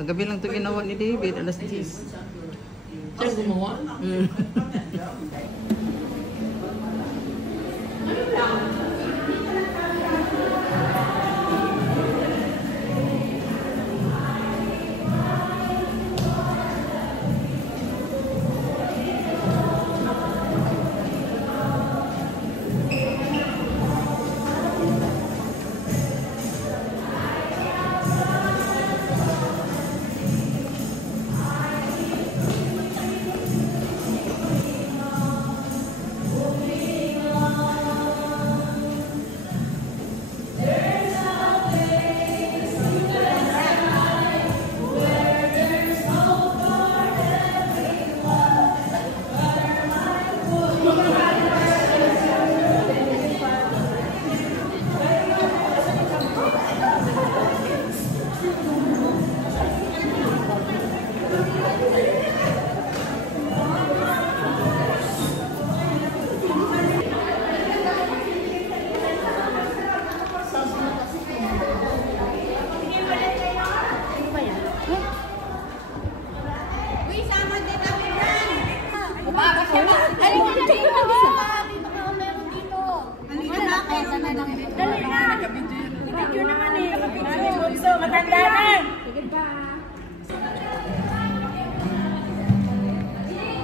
Kagabi lang ito ginawa ni David, alas 10. Siya gumawa?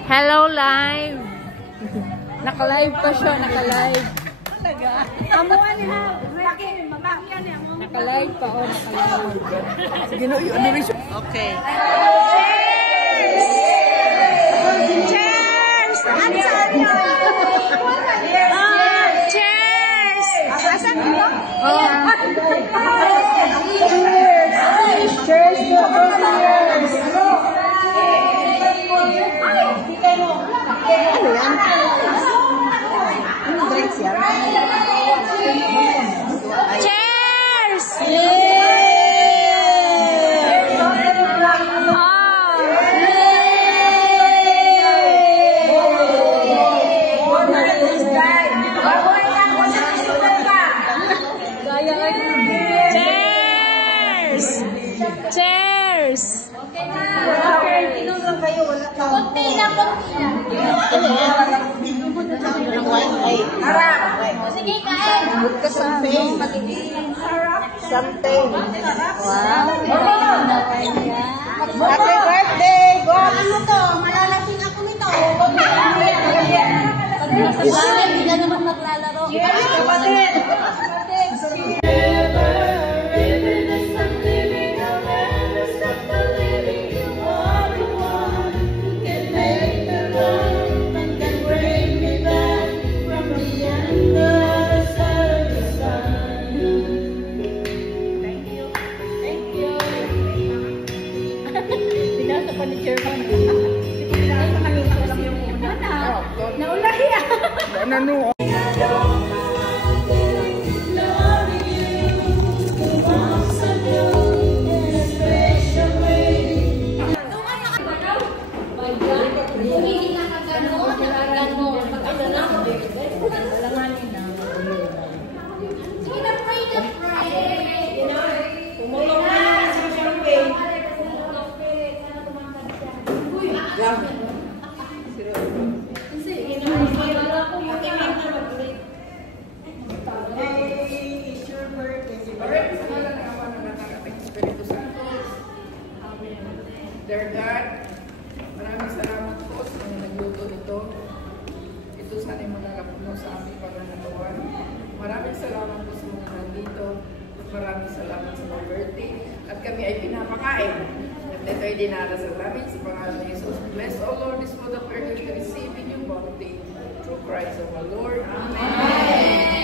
Hello, live! Naka-live pa siya, naka-live. Amuan niya. Naka-live pa, oh, naka-live. Sige, no, ano rin siya? Okay. Cheers! Asan yun? Cheers! Asan yun? Cheers! Cheers! Ano yan? Anong drinks yan? Cheers! Cheers! Kunti na. Sige, kain. Champagne. Wow. Happy birthday! Ano to? Malalasing ako nito. Hindi na naman maglalaro. Ano? Dear God, maraming salamat po sa mga nagluto nito. Ito sana yung magkakapuno sa aming pagkakataon. Maraming salamat po sa mga nandito. Maraming salamat sa mga birthday. At kami ay pinapakain. At ito ay dinarasal namin sa pangalan ni Jesus. Bless, O Lord, this food that we are going to receive in your bounty. Through Christ our Lord. Amen.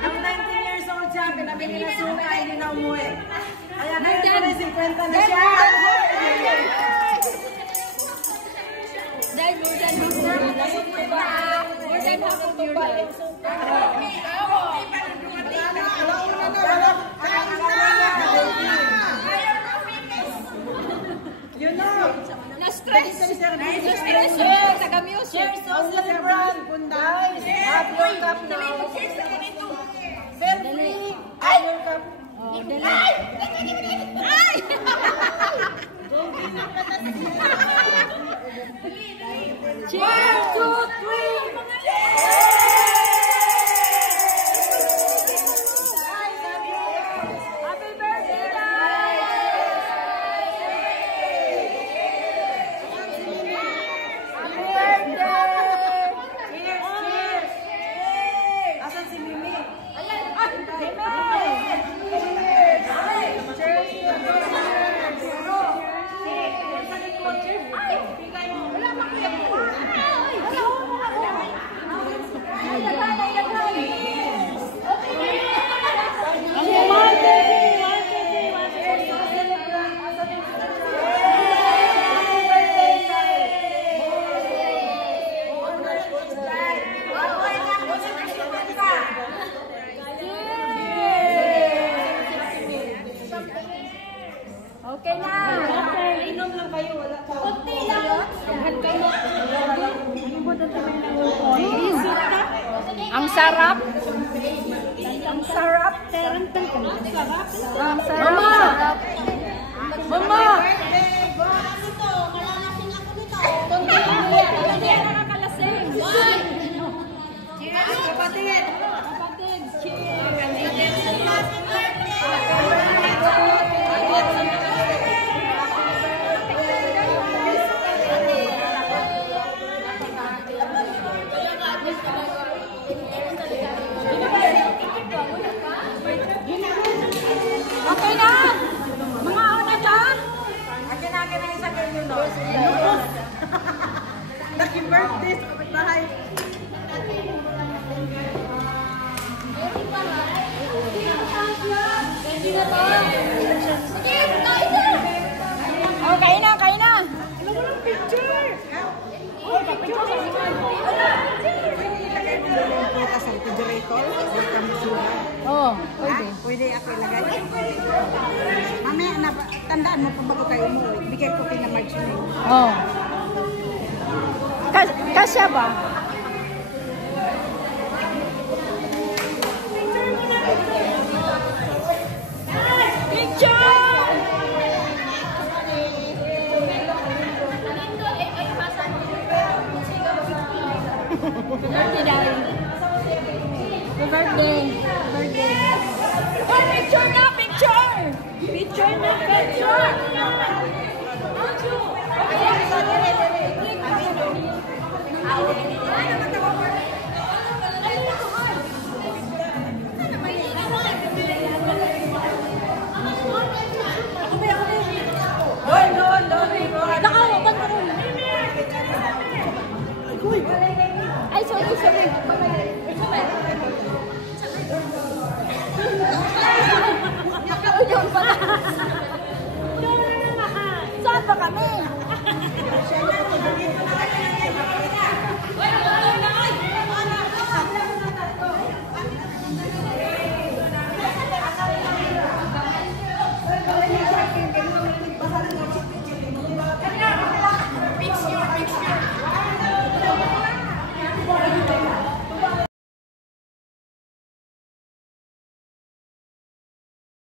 Nung 19 years old siya, pinabili na suka, hindi na umuwi. Kaya ngayon na 50 na siya. You know, na-stress. Na-stress. Taga-music. Cheers to celebrant. Punday. Have your cup now. Very free. Have your cup. Ay! Ay! Cheers! 1, 2, 3! Okay na. Inom lang kayo, wala ka. Kunti lang. Ang sarap. Ang sarap. Ang sarap. Mama! Mama! Kunti lang. Hindi yan nakakalasing. Cheers, kapatid! Kapatid, cheers! Okay na! Mga una dyan! Akin na isa kayo nyo, no? Happy birthday sa kapitbahay! Oh, kain na, kain na! Ano mo ng picture? Oh, picture! Ilagay mo na yung puta sa refrigerator. Oh, pwede. Pwede ako ilagay. Mamaya, tandaan mo kung bago kayo umuwi. Bigay ko kina March na yun. Oh. Kasya ba? Picture! Birthday dahil. Birthday. Birthday. Oh, picture na, picture! Picture na, picture!